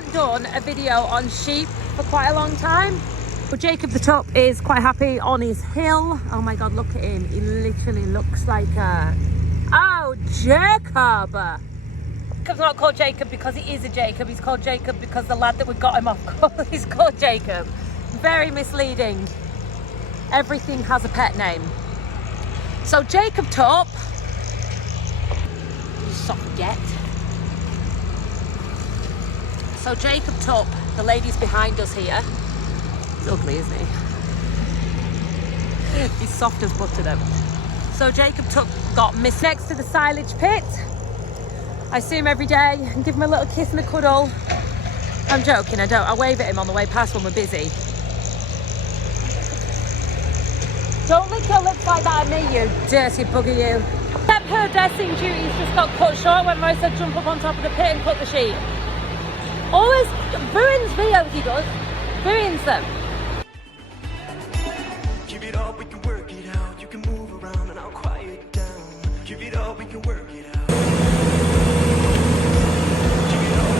haven't done a video on sheep for quite a long time. But Jacob the Tup is quite happy on his hill. Oh my God, look at him. He literally looks like a... Oh, Jacob! Jacob's not called Jacob because he is a Jacob. He's called Jacob because the lad that we got him off is called Jacob. Very misleading. Everything has a pet name. So Jacob Tup... You soft get. So Jacob Tup, the lady's behind us here. He's ugly, isn't he? He's soft as butter though. So Jacob Tup got missed next to the silage pit. I see him every day and give him a little kiss and a cuddle. I'm joking, I don't. I wave at him on the way past when we're busy. Don't lick your lips like that at me, you dirty bugger, you. Except her dressing duties just got cut short when Mo said jump up on top of the pit and cut the sheep. Always ruins videos, he does. Ruins them. Give it up, we can work it out. You can move around and I'll quiet down. Give it up, we can work it out. Give it up, we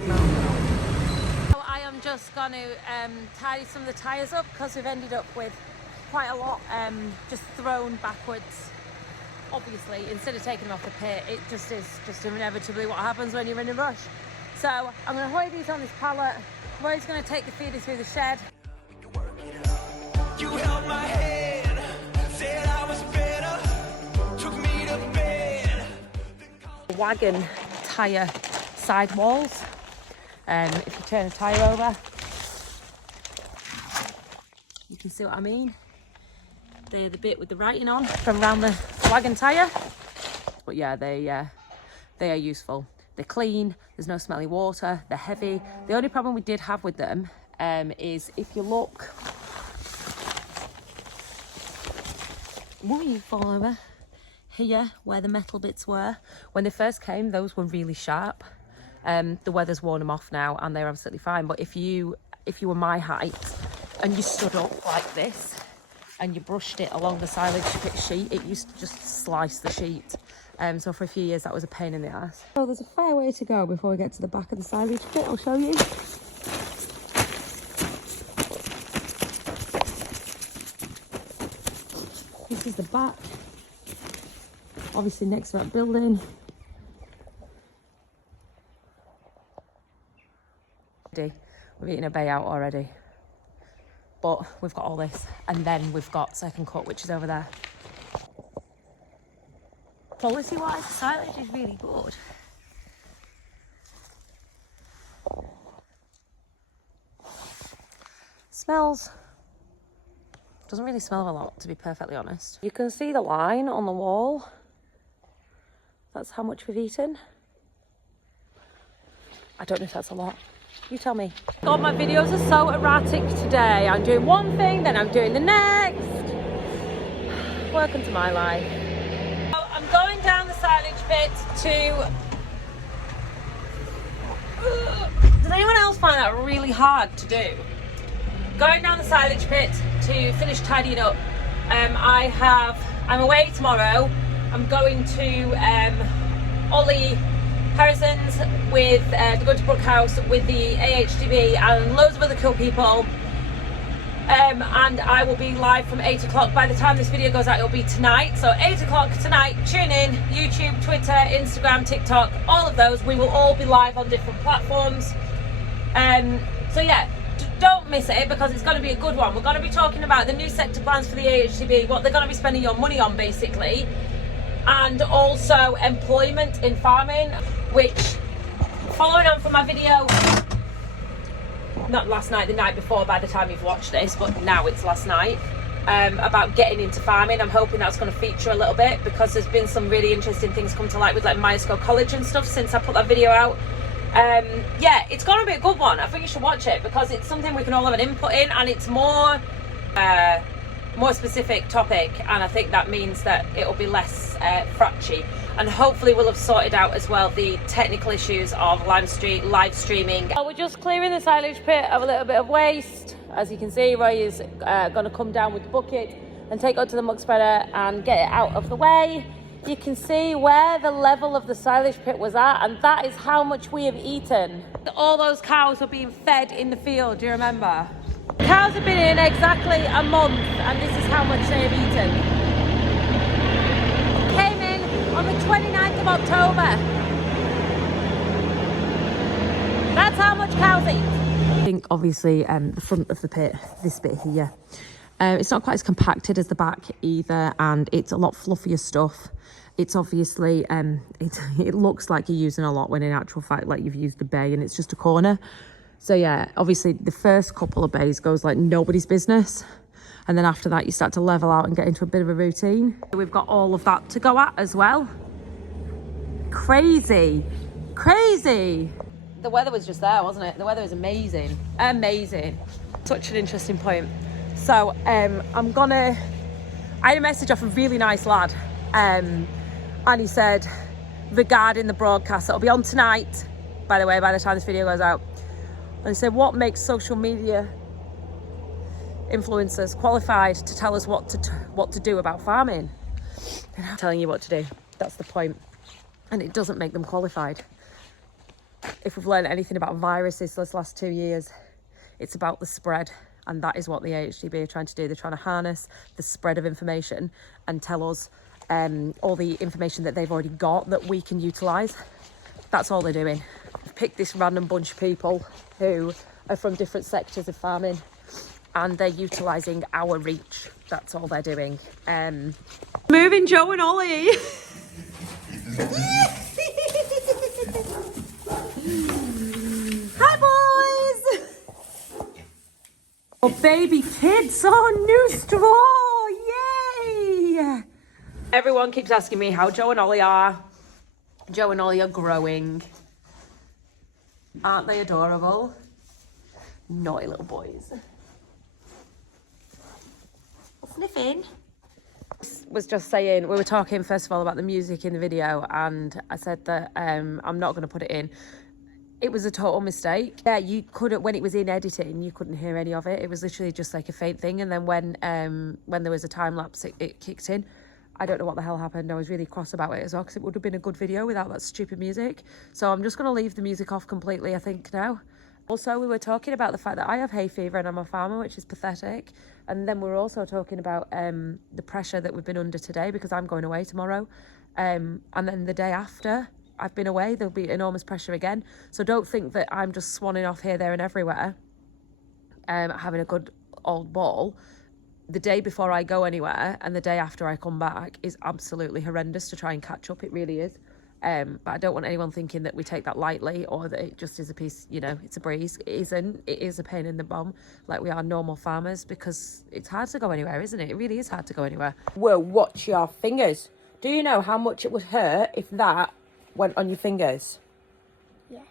can work it out. So I am just going to tidy some of the tyres up because we've ended up with quite a lot just thrown backwards. Obviously, instead of taking them off the pit, it just is just inevitably what happens when you're in a rush. So I'm going to hoist these on this pallet. Roy's going to take the feeder through the shed. You held my hand, said I was better, took me to bed. Wagon tyre side walls. If you turn a tyre over, you can see what I mean. They're the bit with the writing on from around the wagon tyre. But yeah, they are useful. They're clean, there's no smelly water, they're heavy. The only problem we did have with them is if you look... What you fall over? Here, where the metal bits were. When they first came, those were really sharp. The weather's worn them off now and they're absolutely fine. But if you were my height and you stood up like this and you brushed it along the silage pit sheet, it used to just slice the sheet. So for a few years that was a pain in the ass. So there's a fair way to go before we get to the back of the silage pit. I'll show you. This is the back. Obviously next to that building. We've eaten a bay out already. But we've got all this. And then we've got second cut, which is over there. Quality wise, the silage is really good. Smells. Doesn't really smell of a lot, to be perfectly honest. You can see the line on the wall. That's how much we've eaten. I don't know if that's a lot. You tell me. God, my videos are so erratic today. I'm doing one thing, then I'm doing the next. Welcome to my life. I'm going down the silage pit to... Does anyone else find that really hard to do? Going down the silage pit to finish tidying up. I'm away tomorrow. I'm going to Ollie Harrison's with the Good to Brook House with the AHDB and loads of other cool people. And I will be live from 8 o'clock. By the time this video goes out, it'll be tonight. So 8 o'clock tonight, tune in. YouTube, Twitter, Instagram, TikTok, all of those. We will all be live on different platforms. So yeah, don't miss it because it's going to be a good one. We're going to be talking about the new sector plans for the AHDB, what they're going to be spending your money on basically, and also employment in farming, which, following on from my video, not last night, the night before by the time you've watched this, but now it's last night, about getting into farming. I'm hoping that's going to feature a little bit because there's been some really interesting things come to light with like Myerscough College and stuff since I put that video out. Yeah, it's going to be a good one. I think you should watch it because it's something we can all have an input in, and it's more specific topic, and I think that means that it'll be less frachy, and hopefully we'll have sorted out as well the technical issues of live streaming. We're just clearing the silage pit of a little bit of waste. As you can see, Roy is going to come down with the bucket and take it to the muck spreader and get it out of the way. you can see where the level of the silage pit was at, and that is how much we have eaten. All those cows were being fed in the field, do you remember? Cows have been in exactly a month, and this is how much they have eaten. Came in on the 29th of October. That's how much cows eat. I think obviously the front of the pit, this bit here, it's not quite as compacted as the back either, and it's a lot fluffier stuff. It's obviously, it looks like you're using a lot when in actual fact, like you've used a bay and it's just a corner. So yeah, obviously the first couple of bays goes like nobody's business. And then after that, you start to level out and get into a bit of a routine. We've got all of that to go at as well. Crazy, crazy. The weather was just there, wasn't it? The weather was amazing, amazing. Such an interesting point. So I had a message off a really nice lad. And he said, regarding the broadcast that'll be on tonight, by the way, by the time this video goes out. And he said, what makes social media influencers qualified to tell us what to do about farming? And I'm telling you what to do. That's the point. And it doesn't make them qualified. If we've learned anything about viruses this last 2 years, it's about the spread. And that is what the AHDB are trying to do. They're trying to harness the spread of information and tell us all the information that they've already got that we can utilise. That's all they're doing. They've picked this random bunch of people who are from different sectors of farming, and they're utilising our reach. That's all they're doing. Moving Joe and Ollie. Hi boys! Oh baby kids, oh new straw, yay! Everyone keeps asking me how Joe and Ollie are. Joe and Ollie are growing. Aren't they adorable? Naughty little boys. Sniffing. Was just saying, we were talking first of all about the music in the video, and I said that I'm not going to put it in. It was a total mistake. Yeah, you couldn't, when it was in editing, you couldn't hear any of it. It was literally just like a faint thing, and then when there was a time lapse, it kicked in. I don't know what the hell happened. I was really cross about it as well, because it would have been a good video without that stupid music. So I'm just going to leave the music off completely, I think, now. Also, we were talking about the fact that I have hay fever and I'm a farmer, which is pathetic. And then we're also talking about the pressure that we've been under today, because I'm going away tomorrow. And then the day after I've been away, there'll be enormous pressure again. So don't think that I'm just swanning off here, there and everywhere, having a good old ball. The day before I go anywhere and the day after I come back is absolutely horrendous to try and catch up. It really is. But I don't want anyone thinking that we take that lightly, or that it just is a piece, you know, it's a breeze. It isn't. It is a pain in the bum, like we are normal farmers, because it's hard to go anywhere, isn't it? It really is hard to go anywhere. Whoa, watch your fingers. Do you know how much it would hurt if that went on your fingers? Yes.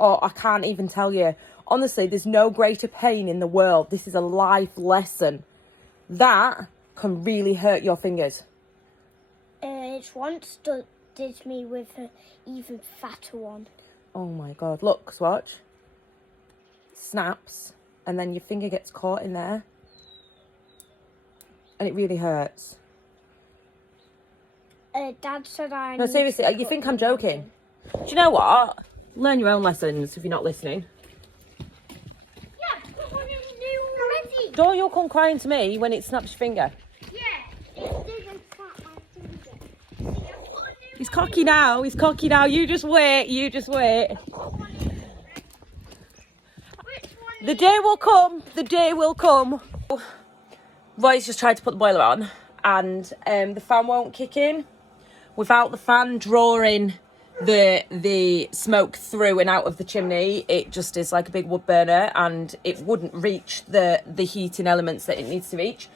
Oh, I can't even tell you. Honestly, there's no greater pain in the world. This is a life lesson. That can really hurt your fingers. It's once did me with an even fatter one. Oh my God, look, Swatch. Snaps, and then your finger gets caught in there. And it really hurts. Dad said I... No, seriously, you think I'm joking? Do you know what? Learn your own lessons if you're not listening. Yeah, but when you knew already. Don't you come crying to me when it snaps your finger. Yeah, it didn't snap my finger. He's cocky now, he's cocky now. You just wait, you just wait. The day will come, the day will come. Roy's just tried to put the boiler on, and the fan won't kick in. Without the fan drawing the smoke through and out of the chimney, it just is like a big wood burner, and it wouldn't reach the heating elements that it needs to reach.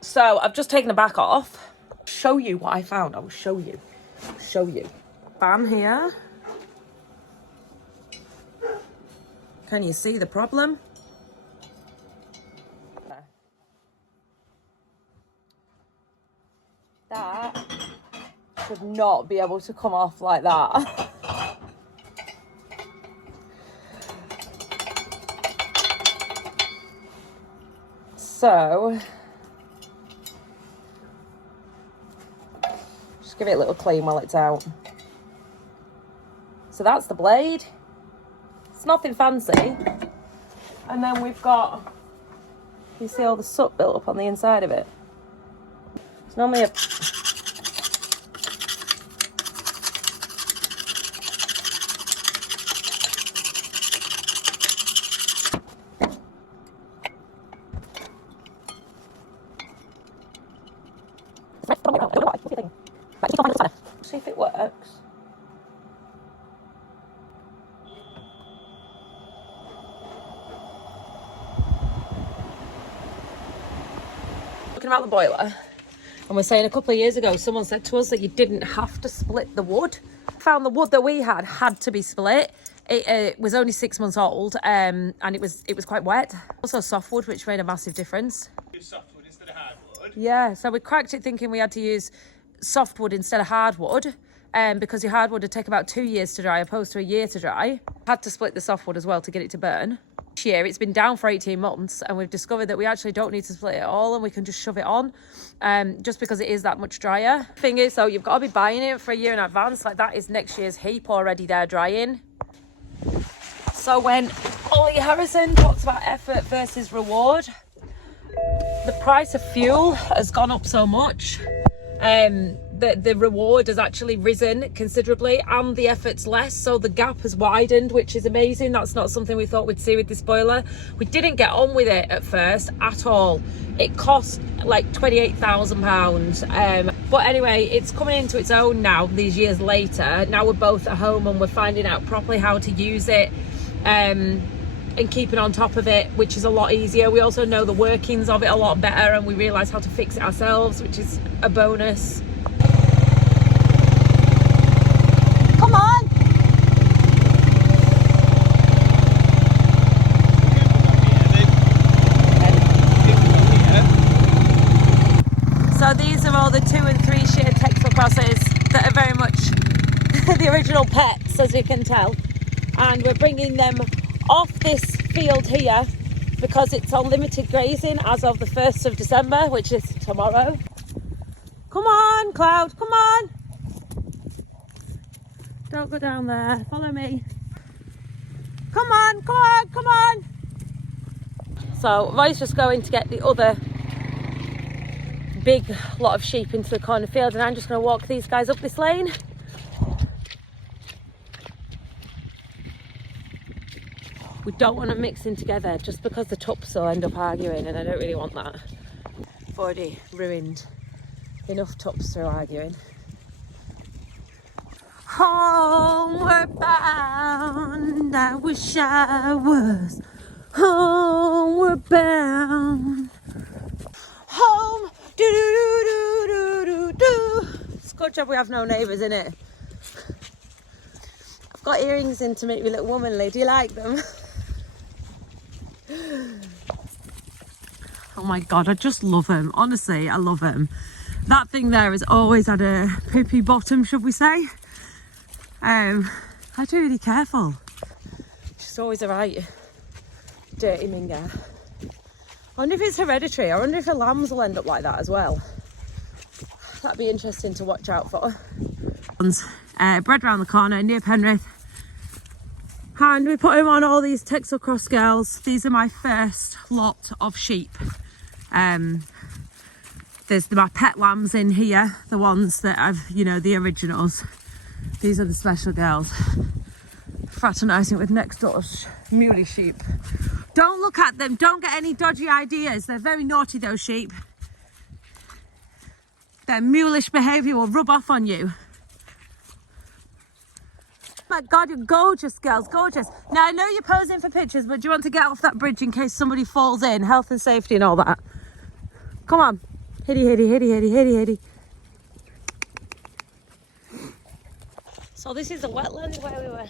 So I've just taken the back off. Show you what I found. I will show you. Show you. Fan here. Can you see the problem? That should not be able to come off like that. So Give it a little clean while it's out. So that's the blade. It's nothing fancy. And then we've got, you see all the soot built up on the inside of it. It's normally a... See if it works. Talking about the boiler, and we're saying a couple of years ago someone said to us that you didn't have to split the wood. Found the wood that we had to be split. It was only 6 months old, and it was quite wet. Also softwood, which made a massive difference. Softwood instead of hardwood. Yeah, so we cracked it thinking we had to use softwood instead of hardwood, because your hardwood would take about 2 years to dry opposed to a year to dry. Had to split the softwood as well to get it to burn. This year it's been down for 18 months and we've discovered that we actually don't need to split it all and we can just shove it on, just because it is that much drier. Thing is though, you've got to be buying it for a year in advance. Like that is next year's heap already there drying. So when Ollie Harrison talks about effort versus reward, the price of fuel has gone up so much, the reward has actually risen considerably and the effort's less, so the gap has widened, which is amazing. That's not something we thought we'd see with this boiler. We didn't get on with it at first at all. It cost like £28,000, but anyway, it's coming into its own now these years later. Now we're both at home and we're finding out properly how to use it, and keeping on top of it, which is a lot easier. We also know the workings of it a lot better and we realise how to fix it ourselves, which is a bonus. Come on! So these are all the 2 and 3 shear texel crosses that are very much the original pets, as you can tell. And we're bringing them off this field here because it's on limited grazing as of the 1st of December, which is tomorrow. Come on, Cloud, come on. Don't go down there, follow me. Come on, come on, come on. So Roy's just going to get the other big lot of sheep into the corner field and I'm just going to walk these guys up this lane. We don't want them mixing together just because the tups will end up arguing and I don't really want that. I've already ruined enough tups through arguing. Homeward bound, I wish I was homeward bound. Home, do do do do do do. It's a good job we have no neighbours in it. I've got earrings in to make me look womanly. Do you like them? Oh my god, I just love them. Honestly, I love them. That thing there has always had a poopy bottom, should we say. I do really careful. She's always a right dirty minger. I wonder if it's hereditary. I wonder if the lambs will end up like that as well. That'd be interesting to watch out for. Bred round the corner near Penrith. And we put him on all these Texel Cross girls. These are my first lot of sheep. There's my pet lambs in here, the ones that I've, you know, the originals. These are the special girls. Fraternising with next door's muley sheep. Don't look at them, don't get any dodgy ideas. They're very naughty, those sheep. Their mulish behaviour will rub off on you. Oh my god, you're gorgeous, girls, gorgeous. Now I know you're posing for pictures, but do you want to get off that bridge in case somebody falls in? Health and safety and all that. Come on. Hitty, hitty, hitty, hitty, hitty, hitty. So this is the wetland where we were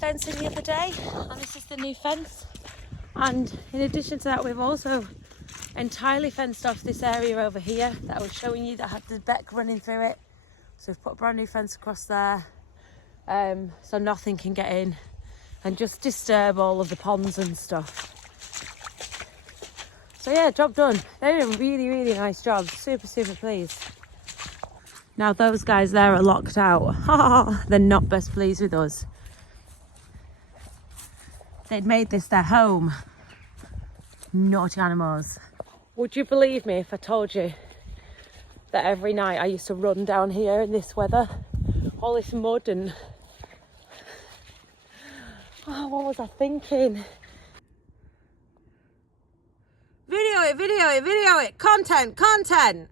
fencing the other day, and this is the new fence. And in addition to that, we've also entirely fenced off this area over here that I was showing you that had the beck running through it. So we've put a brand new fence across there, so nothing can get in and just disturb all of the ponds and stuff. So yeah, job done. They did a really, really nice job. Super, super pleased. Now those guys there are locked out. They're not best pleased with us. They'd made this their home. Naughty animals. Would you believe me if I told you that every night I used to run down here in this weather? All this mud and... Oh, what was I thinking? Video it, video it, video it. Content, content.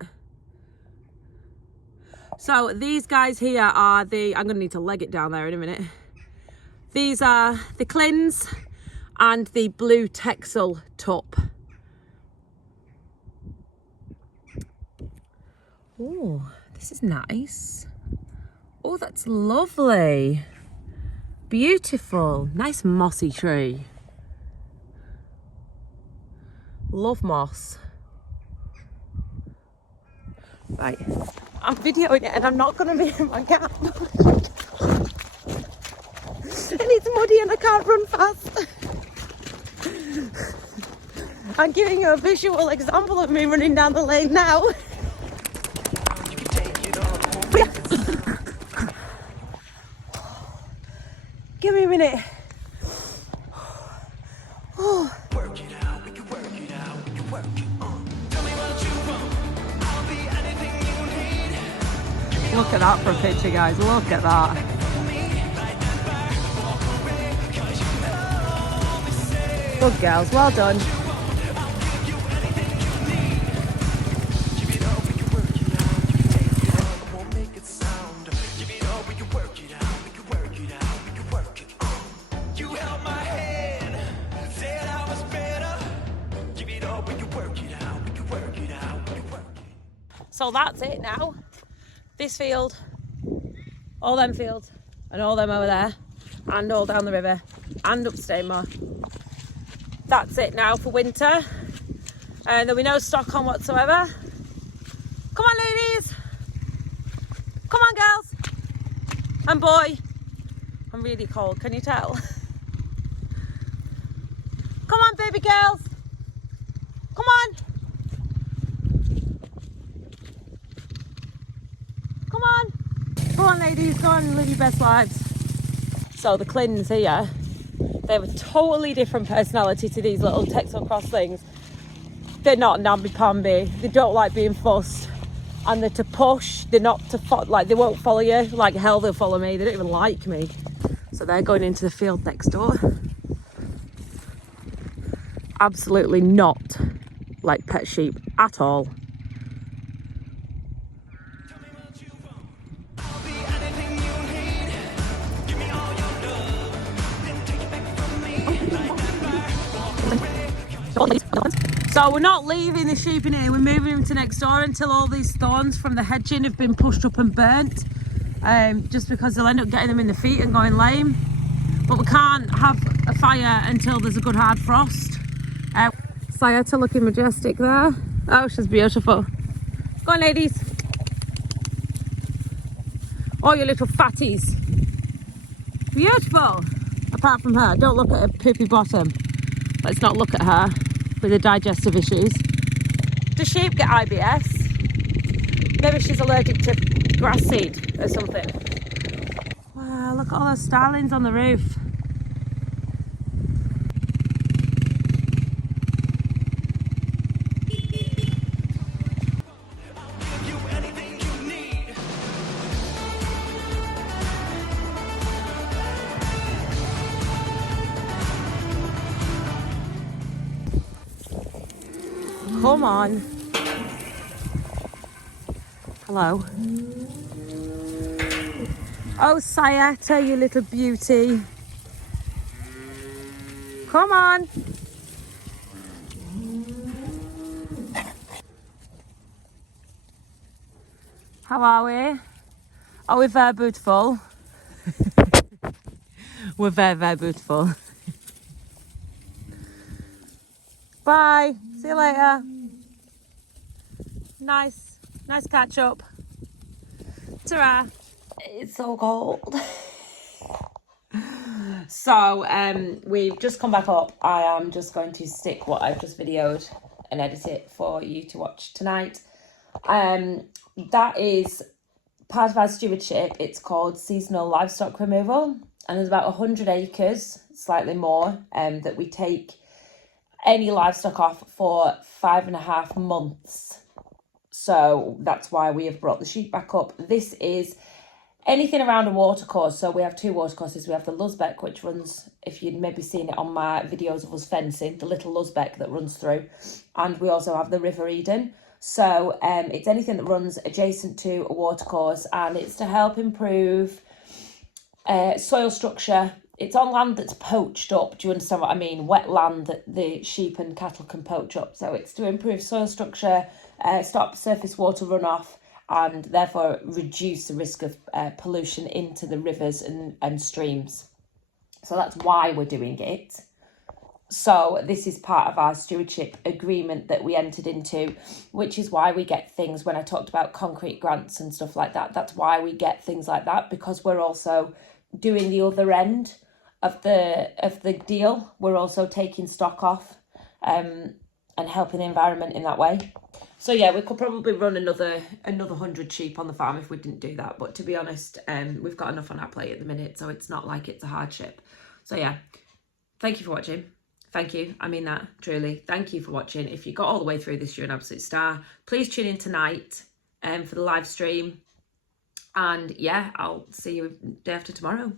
So these guys here are the... I'm going to need to leg it down there in a minute. These are the Clins and the blue Texel Tup. Oh, this is nice. Oh, that's lovely. Beautiful. Nice mossy tree. Love moss. Right, I'm videoing it and I'm not going to be in my gap. And it's muddy and I can't run fast. I'm giving you a visual example of me running down the lane now. Give me a minute. Oh. Work it out, we can work it out, we can work it on. Tell me what you want, I'll be anything you need. Look at that for a picture, guys. Look at that. Good girls, well done. So that's it now. This field, all them fields, and all them over there, and all down the river, and up Stainmore. That's it now for winter. And there'll be no stock on whatsoever. Come on, ladies. Come on, girls. And boy. I'm really cold, can you tell? Come on, baby girls. Come on. Come on. Come on, ladies. Go on and live your best lives. So the Clins here, they have a totally different personality to these little Texel Cross things. They're not namby-pamby. They don't like being fussed. And they're to push. They're not to... Like, they won't follow you. Like hell, they'll follow me. They don't even like me. So they're going into the field next door. Absolutely not like pet sheep at all. So we're not leaving the sheep in here, we're moving them to next door until all these thorns from the hedging have been pushed up and burnt, just because they'll end up getting them in the feet and going lame. But we can't have a fire until there's a good hard frost. Sayata looking majestic there. Oh, she's beautiful. Go on, ladies. Oh, you little fatties. Beautiful. Apart from her, don't look at her poopy bottom. Let's not look at her with the digestive issues. Do sheep get IBS? Maybe she's allergic to grass seed or something. Wow, look at all those starlings on the roof. Come on. Hello. Oh, Sayata, you little beauty. Come on. How are we? Are we very beautiful? We're very, very beautiful. Bye. See you later. Nice catch up. Ta-ra. It's so cold. So we've just come back up. I am just going to stick what I've just videoed and edit it for you to watch tonight. That is part of our stewardship, it's called seasonal livestock removal, and there's about 100 acres, slightly more, that we take any livestock off for 5.5 months. So that's why we have brought the sheep back up. This is anything around a watercourse. So we have 2 watercourses. We have the Luzbeck, which runs, if you'd maybe seen it on my videos of us fencing, the little Luzbeck that runs through. And we also have the River Eden. So it's anything that runs adjacent to a watercourse, and it's to help improve soil structure. It's on land that's poached up. Do you understand what I mean? Wet land that the sheep and cattle can poach up. So it's to improve soil structure, stop surface water runoff, and therefore reduce the risk of pollution into the rivers and streams. So that's why we're doing it. So this is part of our stewardship agreement that we entered into, which is why we get things, when I talked about concrete grants and stuff like that, that's why we get things like that, because we're also doing the other end of the deal. We're also taking stock off and helping the environment in that way. So yeah, we could probably run another 100 sheep on the farm if we didn't do that. But to be honest, we've got enough on our plate at the minute, so it's not like it's a hardship. So yeah, thank you for watching. Thank you. I mean that, truly. Thank you for watching. If you got all the way through this, you're an absolute star. Please tune in tonight for the live stream. And yeah, I'll see you day after tomorrow.